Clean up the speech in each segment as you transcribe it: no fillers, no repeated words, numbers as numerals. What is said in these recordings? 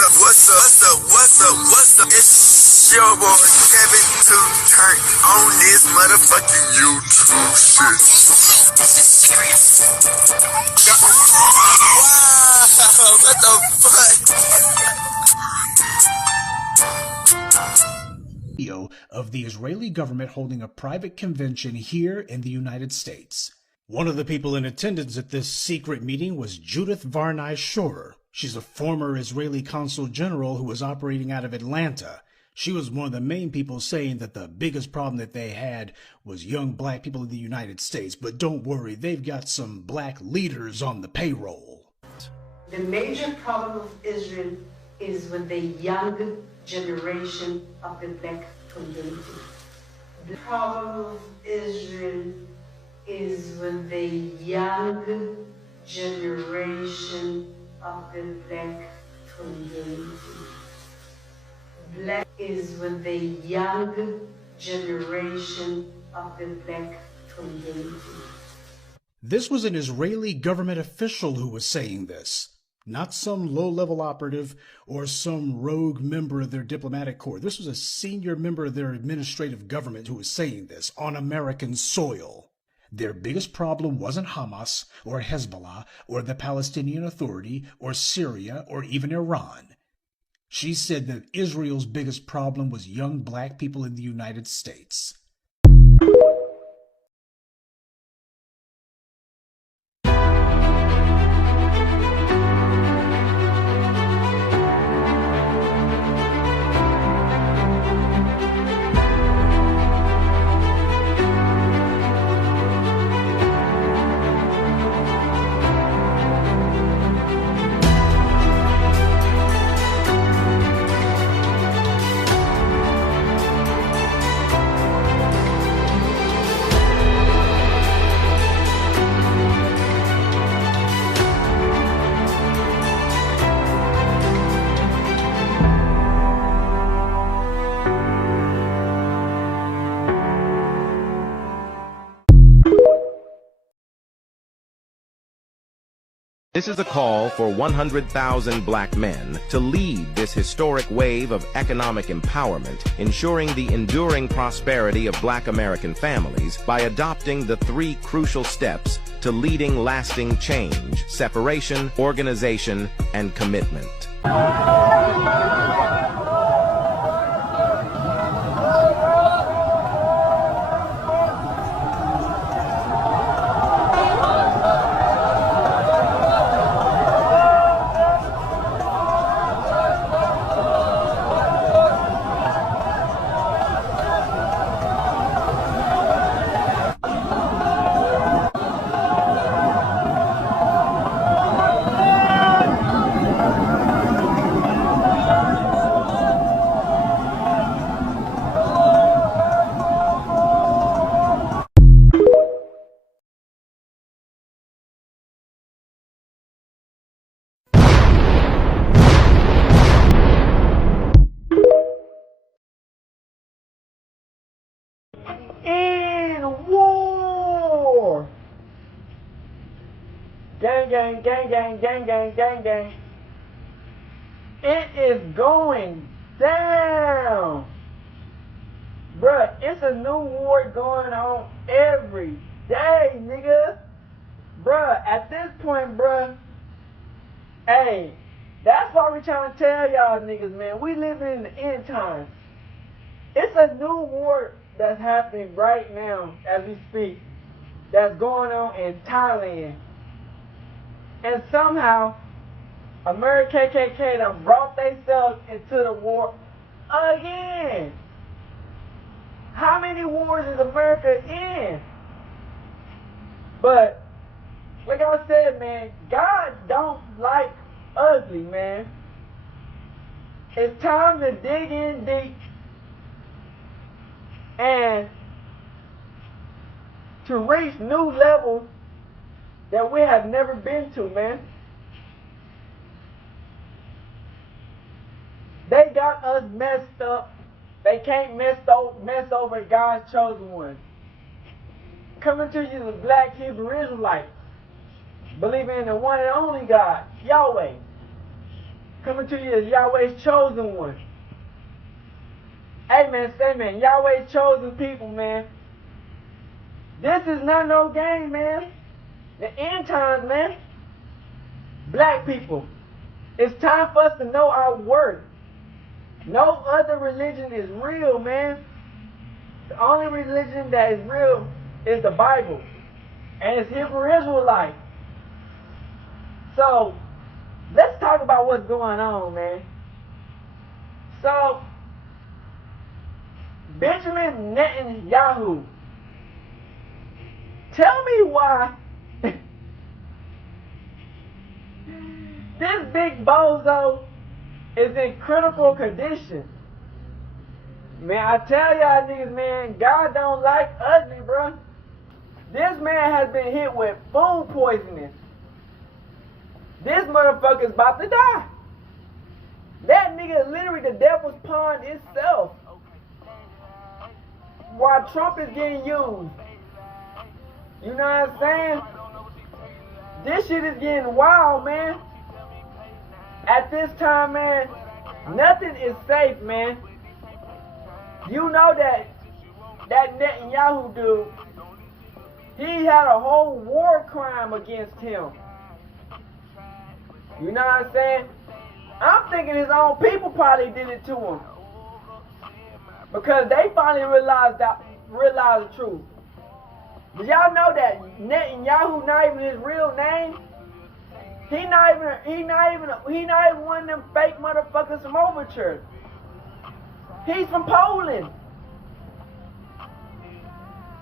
What's up? It's your boy Kevin to turn on this motherfucking YouTube shit. This is serious. Wow, what the fuck? Video of the Israeli government holding a private convention here in the United States. One of the people in attendance at this secret meeting was Judith Varney Shorer. She's a former Israeli consul general who was operating out of Atlanta. She was one of the main people saying that the biggest problem that they had was young black people in the United States. But don't worry, they've got some black leaders on the payroll. The major problem of Israel is with the young generation of the black community. The problem of Israel is with the young generation of the black community. Black is with the young generation of the black community. This was an Israeli government official who was saying this, not some low-level operative or some rogue member of their diplomatic corps. This was a senior member of their administrative government who was saying this on American soil. Their biggest problem wasn't Hamas or Hezbollah or the Palestinian Authority or Syria or even Iran. She said that Israel's biggest problem was young black people in the United States. This is a call for 100,000 black men to lead this historic wave of economic empowerment, ensuring the enduring prosperity of black American families by adopting the 3 crucial steps to leading lasting change: separation, organization, and commitment. Gang, gang, gang, gang, gang, gang, gang. It is going down. Bruh, it's a new war going on every day, nigga. Bruh, at this point, bruh, hey, that's why we trying to tell y'all niggas, man, we living in the end times. It's a new war that's happening right now as we speak, that's going on in Thailand. And somehow, American KKK done brought themselves into the war again. How many wars is America in? But, like I said, man, God don't like ugly, man. It's time to dig in deep and to reach new levels that we have never been to, man. They got us messed up. They can't mess over God's chosen ones. Coming to you, the black Hebrew Israelites, believing in the one and only God, Yahweh. coming to you as Yahweh's chosen one. Hey man, say man, Yahweh's chosen people, man. This is not no game, man. The end times, man. Black people, it's time for us to know our worth. No other religion is real, man. The only religion that is real is the Bible. And it's Hebrew Israelite. So, let's talk about what's going on, man. So, Benjamin Netanyahu, tell me why this big bozo is in critical condition. Man, I tell y'all niggas, man, God don't like ugly, bro. This man has been hit with food poisoning. This motherfucker's about to die. That nigga is literally the devil's pawn itself. While Trump is getting used. You know what I'm saying? This shit is getting wild, man. At this time, man, nothing is safe, man. You know that Netanyahu dude, he had a whole war crime against him. You know what I'm saying? I'm thinking his own people probably did it to him. Because they finally realized the truth. Did y'all know that Netanyahu not even his real name? He not even one of them fake motherfuckers from Overture. He's from Poland.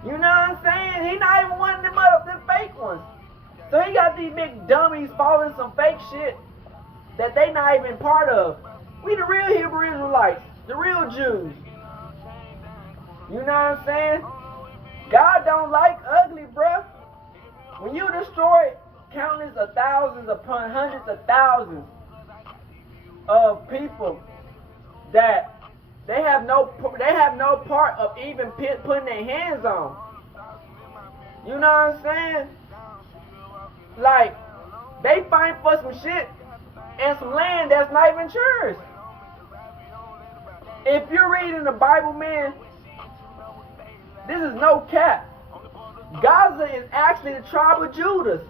You know what I'm saying? He not even one of them fake ones. So he got these big dummies following some fake shit that they not even part of. We the real Hebrew Israelites, the real Jews. You know what I'm saying? God don't like ugly, bruh. When you destroy countless of thousands upon hundreds of thousands of people that they have no part of even putting their hands on. You know what I'm saying? Like, they fight for some shit and some land that's not even yours. If you're reading the Bible, man, this is no cap. Gaza is actually the tribe of Judah.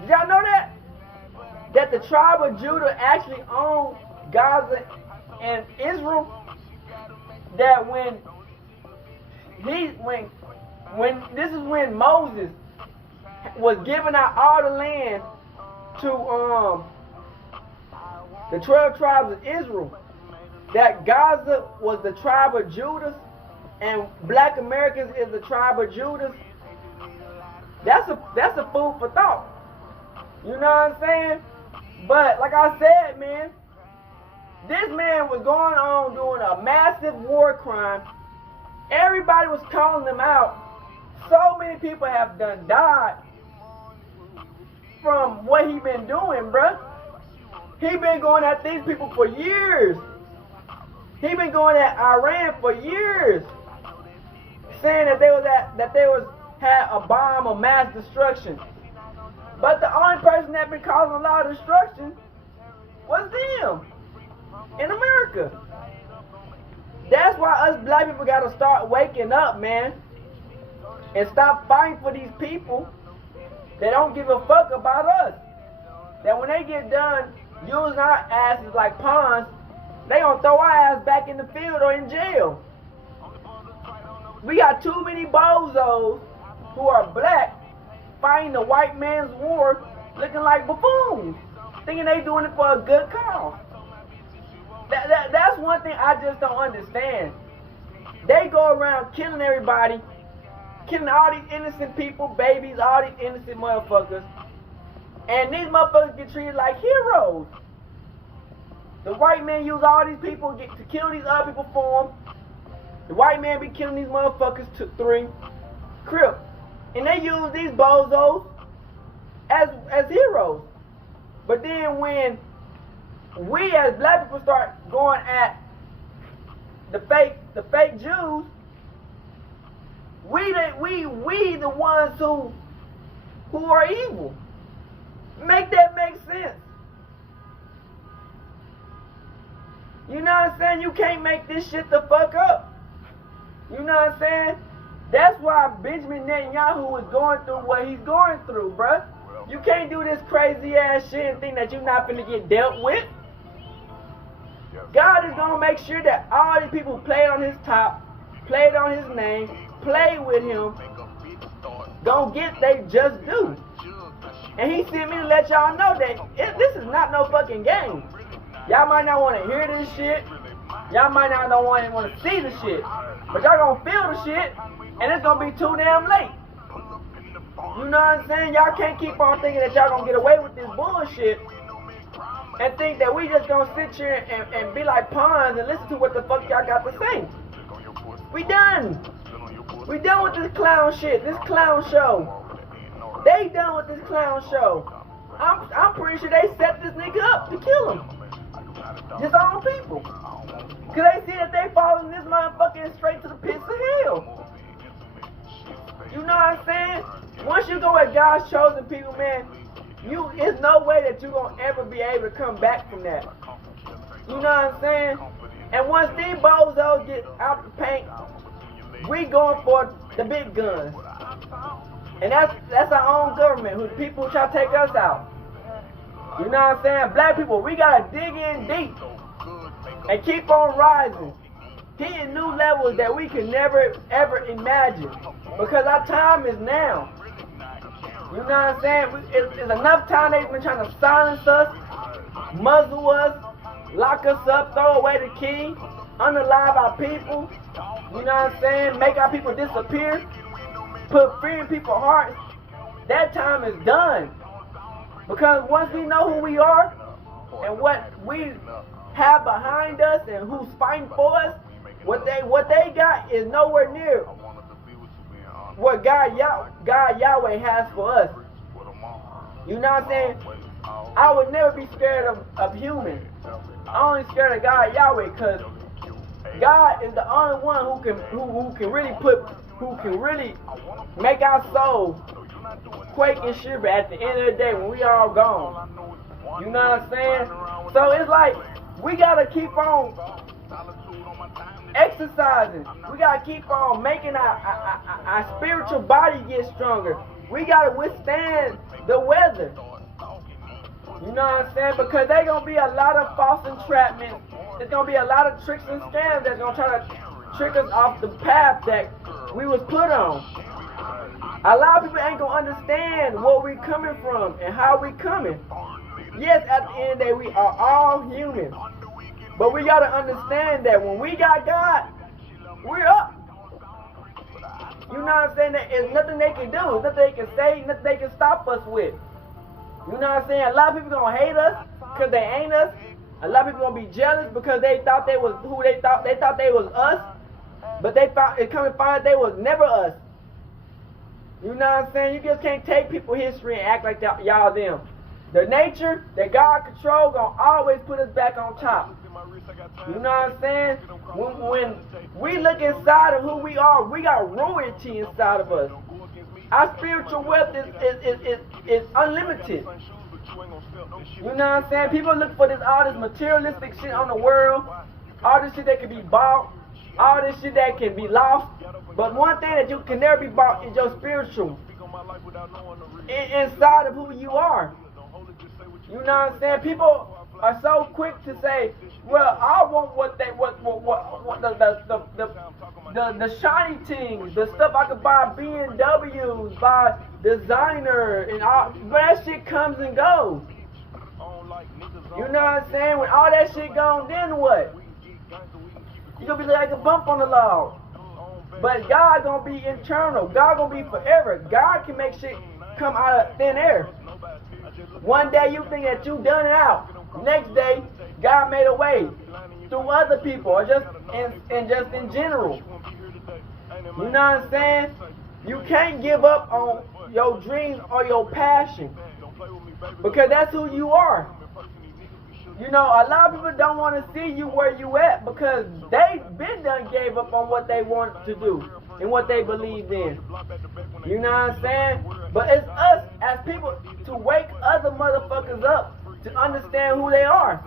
Did y'all know that? That the tribe of Judah actually owned Gaza and Israel? That when Moses was giving out all the land to the 12 tribes of Israel, that Gaza was the tribe of Judah and black Americans is the tribe of Judah. That's a food for thought. You know what I'm saying? But like I said, man, this man was going on doing a massive war crime. Everybody was calling him out. So many people have died from what he been doing, bruh. He been going at these people for years. He been going at Iran for years, saying that they had a bomb of mass destruction. But the only person that been causing a lot of destruction was them in America. That's why us black people gotta start waking up, man, and stop fighting for these people that don't give a fuck about us. That when they get done using our asses like pawns, they gonna throw our ass back in the field or in jail. We got too many bozos who are black fighting the white man's war looking like buffoons, thinking they doing it for a good cause. That's one thing I just don't understand. They go around killing everybody, killing all these innocent people, babies, all these innocent motherfuckers, and these motherfuckers get treated like heroes. The white man use all these people to kill these other people for them. The white man be killing these motherfuckers to 3 Crip. And they use these bozos as heroes. But then when we as black people start going at the fake Jews, we the ones who are evil. Make that make sense. You know what I'm saying? You can't make this shit the fuck up. You know what I'm saying? That's why Benjamin Netanyahu is going through what he's going through, bruh. You can't do this crazy ass shit and think that you're not finna get dealt with. God is gonna make sure that all these people played on his top, played on his name, played with him, gonna get they just due. And he sent me to let y'all know that this is not no fucking game. Y'all might not want to hear this shit. Y'all might not want to see the shit. But y'all gonna feel the shit, and it's gonna be too damn late. You know what I'm saying? Y'all can't keep on thinking that y'all gonna get away with this bullshit and think that we just gonna sit here and be like pawns and listen to what the fuck y'all got to say. We done. We done with this clown shit, this clown show. They done with this clown show. I'm pretty sure they set this nigga up to kill him. His own people. Cause they see that they following this motherfucker straight to the pits of hell. You know what I'm saying? Once you go at God's chosen people, man, it's no way that you're gonna ever be able to come back from that. You know what I'm saying? And once these bozos get out the paint, we going for the big guns. And that's our own government, who the people who try to take us out. You know what I'm saying? Black people, we gotta dig in deep and keep on rising, hitting new levels that we can never ever imagine. Because our time is now. You know what I'm saying? It's enough time they've been trying to silence us, muzzle us, lock us up, throw away the key, unalive our people. You know what I'm saying? Make our people disappear. Put fear in people's hearts. That time is done. Because once we know who we are and what we have behind us and who's fighting for us, what they got is nowhere near what God Yahweh has for us. You know what I'm saying? I would never be scared of humans. I'm only scared of God Yahweh, because God is the only one who can really make our soul quake and shiver at the end of the day when we all gone. You know what I'm saying? So it's like we gotta keep on exercising. We gotta keep on making our spiritual body get stronger. We gotta withstand the weather. You know what I'm saying? Because there's gonna be a lot of false entrapment. There's gonna be a lot of tricks and scams that's gonna try to trick us off the path that we was put on. A lot of people ain't gonna understand where we coming from and how we coming. Yes, at the end of the day, we are all human. But we gotta understand that when we got God, we're up. You know what I'm saying? There's nothing they can do, nothing they can say, nothing they can stop us with. You know what I'm saying? A lot of people gonna hate us because they ain't us. A lot of people gonna be jealous because they thought they was who they thought they was us. But they found it, come and find they was never us. You know what I'm saying? You just can't take people's history and act like y'all them. The nature that God control gonna always put us back on top. You know what I'm saying? When we look inside of who we are, we got royalty inside of us. Our spiritual wealth is unlimited. You know what I'm saying? People look for all this materialistic shit on the world, all this shit that can be bought, all this shit that can be lost. But one thing that you can never be bought is your spiritual. Inside of who you are. You know what I'm saying? People are so quick to say, well, I want the shiny things, the stuff I could buy BMWs, buy designer, and all, but that shit comes and goes. You know what I'm saying? When all that shit gone, then what? You gonna be like a bump on the log. But God gonna be internal. God gonna be forever. God can make shit come out of thin air. One day you think that you done it out. Next day, God made a way through other people, or just in general. You know what I'm saying? You can't give up on your dreams or your passion, because that's who you are. You know, a lot of people don't want to see you where you at because they been done gave up on what they wanted to do and what they believed in. You know what I'm saying? But it's us as people to wake other motherfuckers up to understand who they are.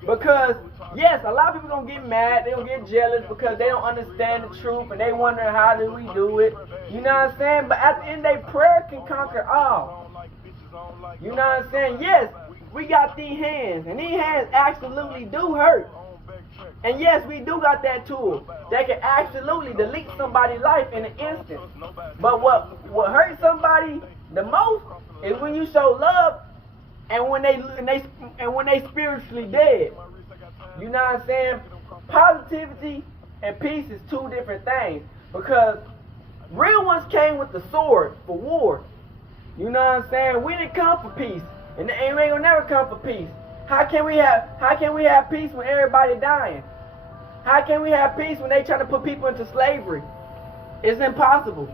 Because, yes, a lot of people gonna get mad, they gonna get jealous because they don't understand the truth and they wonder how do we do it. You know what I'm saying? But at the end of the day, prayer can conquer all. You know what I'm saying? Yes, we got these hands, and these hands absolutely do hurt. And yes, we do got that tool that can absolutely delete somebody's life in an instant. But what hurts somebody the most is when you show love and when they spiritually dead. You know what I'm saying? Positivity and peace is two different things, because real ones came with the sword for war. You know what I'm saying? We didn't come for peace, and we ain't gonna never come for peace. How can we have peace when everybody dying? How can we have peace when they try to put people into slavery? It's impossible.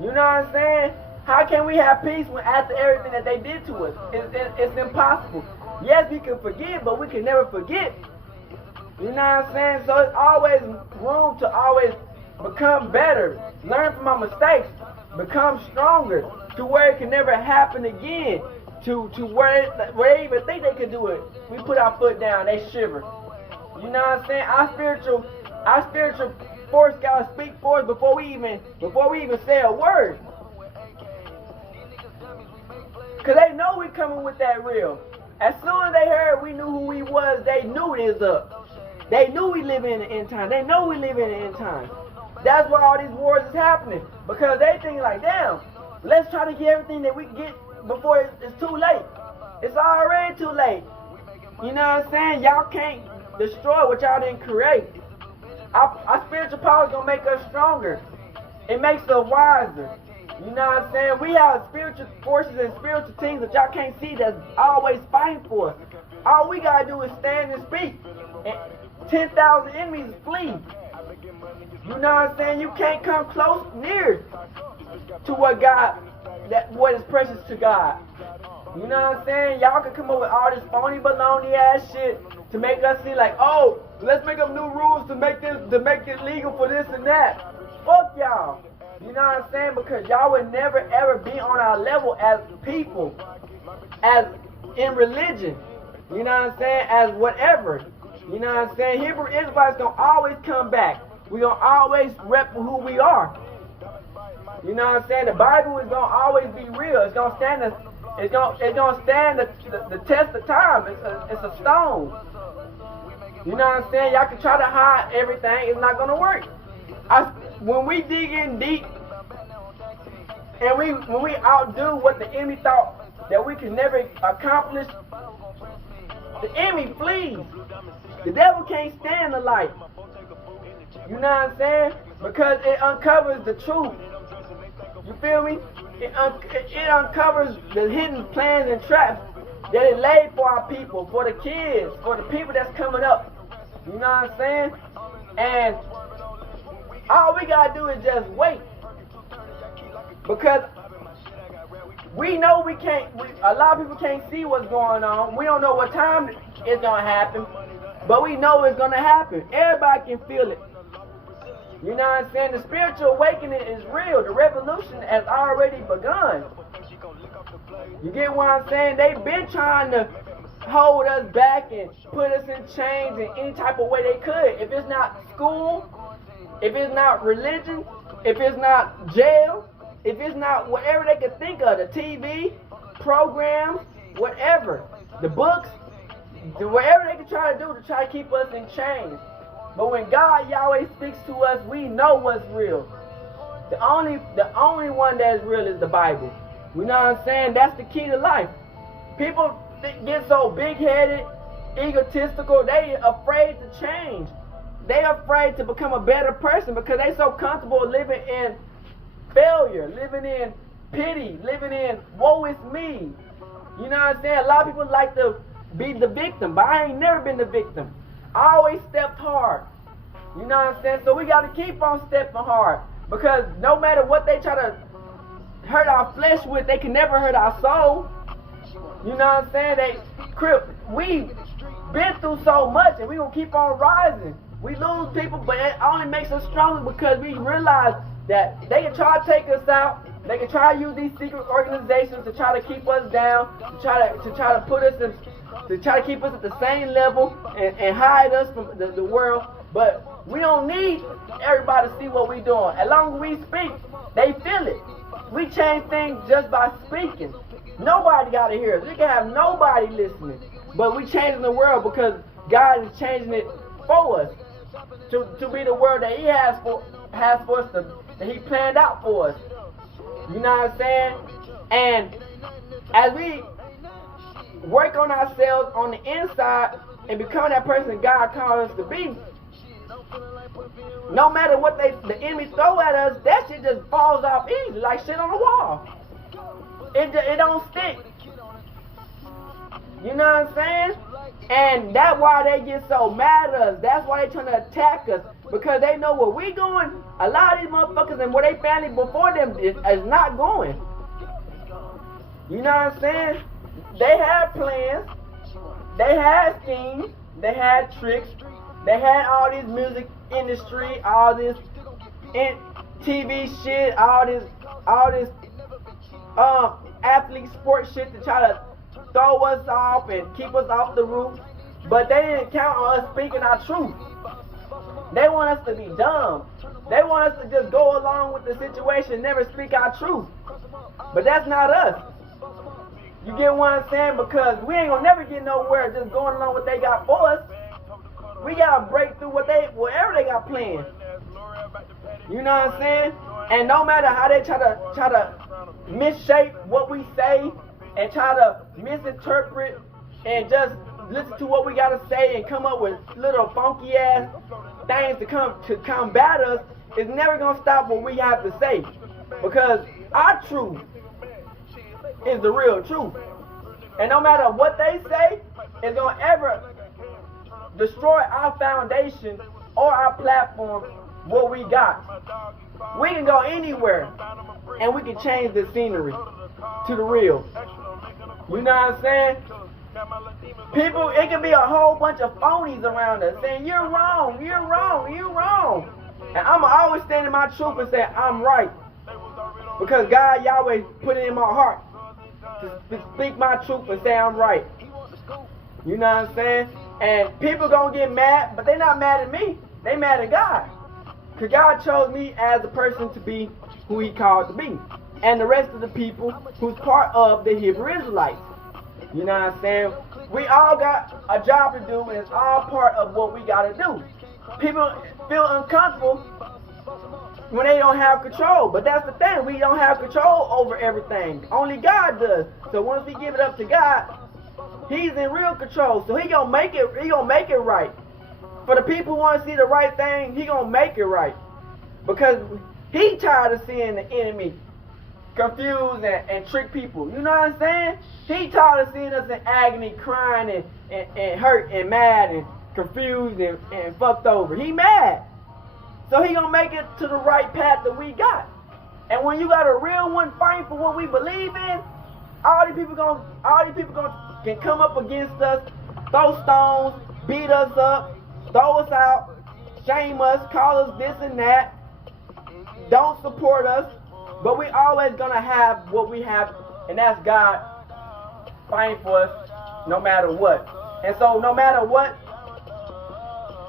You know what I'm saying? How can we have peace when after everything that they did to us? It's impossible. Yes, we can forgive, but we can never forget. You know what I'm saying? So it's always room to always become better, learn from our mistakes, become stronger, to where it can never happen again. To where they even think they can do it. We put our foot down, they shiver. You know what I'm saying? Our spiritual force gotta speak for us before we even say a word. Cause they know we coming with that real. As soon as they heard we knew who we was, they knew it is up. They knew we live in the end time. They know we live in the end time. That's why all these wars is happening. Because they think like, damn, let's try to get everything that we can get before it's too late. It's already too late. You know what I'm saying? Y'all can't destroy what y'all didn't create. Our spiritual power is gonna make us stronger. It makes us wiser. You know what I'm saying? We have spiritual forces and spiritual teams that y'all can't see that's always fighting for us. All we gotta do is stand and speak, and 10,000 enemies flee. You know what I'm saying? You can't come close near to what is precious to God. You know what I'm saying? Y'all can come up with all this phony baloney ass shit to make us see like, oh, let's make up new rules to make it legal for this and that. Fuck y'all. You know what I'm saying? Because y'all would never ever be on our level as people, as in religion. You know what I'm saying? As whatever. You know what I'm saying? Hebrew Israelites gonna always come back. We gonna always rep who we are. You know what I'm saying? The Bible is gonna always be real. It's gonna stand the test of time. It's a stone. You know what I'm saying? Y'all can try to hide everything. It's not gonna work. When we dig in deep, and when we outdo what the enemy thought that we could never accomplish, the enemy flees. The devil can't stand the light. You know what I'm saying? Because it uncovers the truth. You feel me? It uncovers the hidden plans and traps that it laid for our people, for the kids, for the people that's coming up. You know what I'm saying? And all we gotta do is just wait. Because we know we can't, a lot of people can't see what's going on. We don't know what time it's gonna happen, but we know it's gonna happen. Everybody can feel it. You know what I'm saying? The spiritual awakening is real. The revolution has already begun. You get what I'm saying? They've been trying to hold us back and put us in chains in any type of way they could. If it's not school, if it's not religion, if it's not jail, if it's not whatever they could think of, the TV, programs, whatever, the books, whatever they could try to do to try to keep us in chains. But when God Yahweh speaks to us, we know what's real. The only one that is real is the Bible. You know what I'm saying? That's the key to life. People get so big-headed, egotistical, they afraid to change. They afraid to become a better person because they so comfortable living in failure, living in pity, living in woe is me. You know what I'm saying? A lot of people like to be the victim, but I ain't never been the victim. I always stepped hard. You know what I'm saying? So we got to keep on stepping hard, because no matter what they try to hurt our flesh with, they can never hurt our soul. You know what I'm saying? We've been through so much, and we gonna keep on rising. We lose people, but it only makes us stronger because we realize that they can try to take us out. They can try to use these secret organizations to try to keep us down, to try to put us in, to try to keep us at the same level and hide us from the world. But we don't need everybody to see what we're doing. As long as we speak, they feel it. We change things just by speaking. Nobody got to hear us. We can have nobody listening. But we changing the world because God is changing it for us to be the world that He has for us, that He planned out for us. You know what I'm saying? And as we work on ourselves on the inside and become that person God called us to be, no matter what the enemy throw at us, that shit just falls off easy like shit on the wall. It don't stick. You know what I'm saying? And that's why they get so mad at us. That's why they trying to attack us. Because they know where we going. A lot of these motherfuckers and where they family before them is not going. You know what I'm saying? They had plans. They had schemes. They had tricks. They had all this music industry, all this TV shit, all this athlete sports shit to try to throw us off and keep us off the roof. But they didn't count on us speaking our truth. They want us to be dumb. They want us to just go along with the situation and never speak our truth. But that's not us. You get what I'm saying? Because we ain't gonna never get nowhere just going along with what they got for us. We gotta break through whatever they got planned. You know what I'm saying? And no matter how they try to misshape what we say and try to misinterpret and just listen to what we gotta say and come up with little funky ass things to combat us, it's never gonna stop what we have to say. Because our truth is the real truth. And no matter what they say, it's gonna ever destroy our foundation or our platform, what we got. We can go anywhere and we can change the scenery to the real. You know what I'm saying? People, it can be a whole bunch of phonies around us saying, you're wrong, you're wrong, you're wrong. And I'm always stand in my truth and say, I'm right. Because God, Yahweh, put it in my heart to speak my truth and say I'm right. You know what I'm saying? And people gonna get mad, but they're not mad at me. They mad at God. Because God chose me as a person to be who He called to be. And the rest of the people who's part of the Hebrew Israelites. You know what I'm saying? We all got a job to do, and it's all part of what we gotta do. People feel uncomfortable when they don't have control. But that's the thing, we don't have control over everything. Only God does. So once we give it up to God, He's in real control. So He gonna make it right. For the people who want to see the right thing, He gonna make it right. Because He tired of seeing the enemy confuse and trick people. You know what I'm saying? He tired of seeing us in agony, crying and hurt and mad and confused and fucked over. He mad. So He gonna make it to the right path that we got. And when you got a real one fighting for what we believe in, all these people can come up against us, throw stones, beat us up, throw us out, shame us, call us this and that, don't support us, but we always gonna have what we have, and that's God fighting for us no matter what. And so no matter what,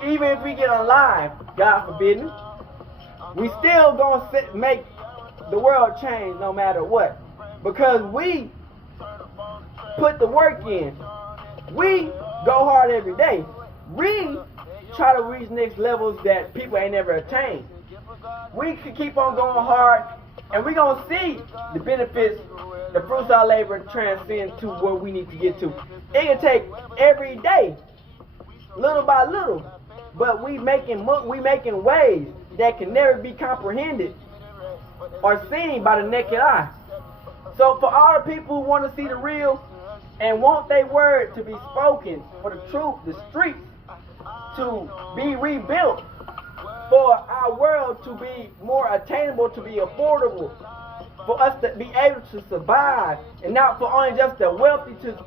even if we get alive, God forbid, we still gonna make the world change no matter what. Because we put the work in. We go hard every day. We try to reach next levels that people ain't never attained. We can keep on going hard, and we're going to see the benefits, the fruits of our labor transcend to where we need to get to. It can take every day, little by little, but we making ways that can never be comprehended or seen by the naked eye. So for all the people who want to see the real and want their word to be spoken, for the truth, the streets to be rebuilt, for our world to be more attainable, to be affordable, for us to be able to survive, and not for only just the wealthy to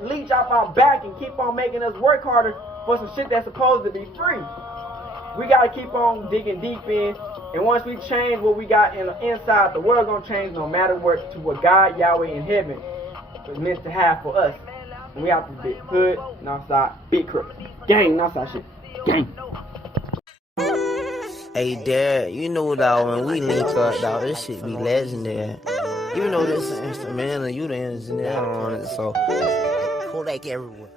leech off our back and keep on making us work harder for some shit that's supposed to be free. We got to keep on digging deep in, and once we change what we got inside, the world going to change no matter what, to what God, Yahweh in heaven is meant to have for us. And we out this big hood, Northside, big crib. Gang, Northside shit. Gang. Hey, Dad, you know, dog, when we link up, dog, this shit be legendary. You know this instrumental, you the engineer on it, so Kodak everywhere.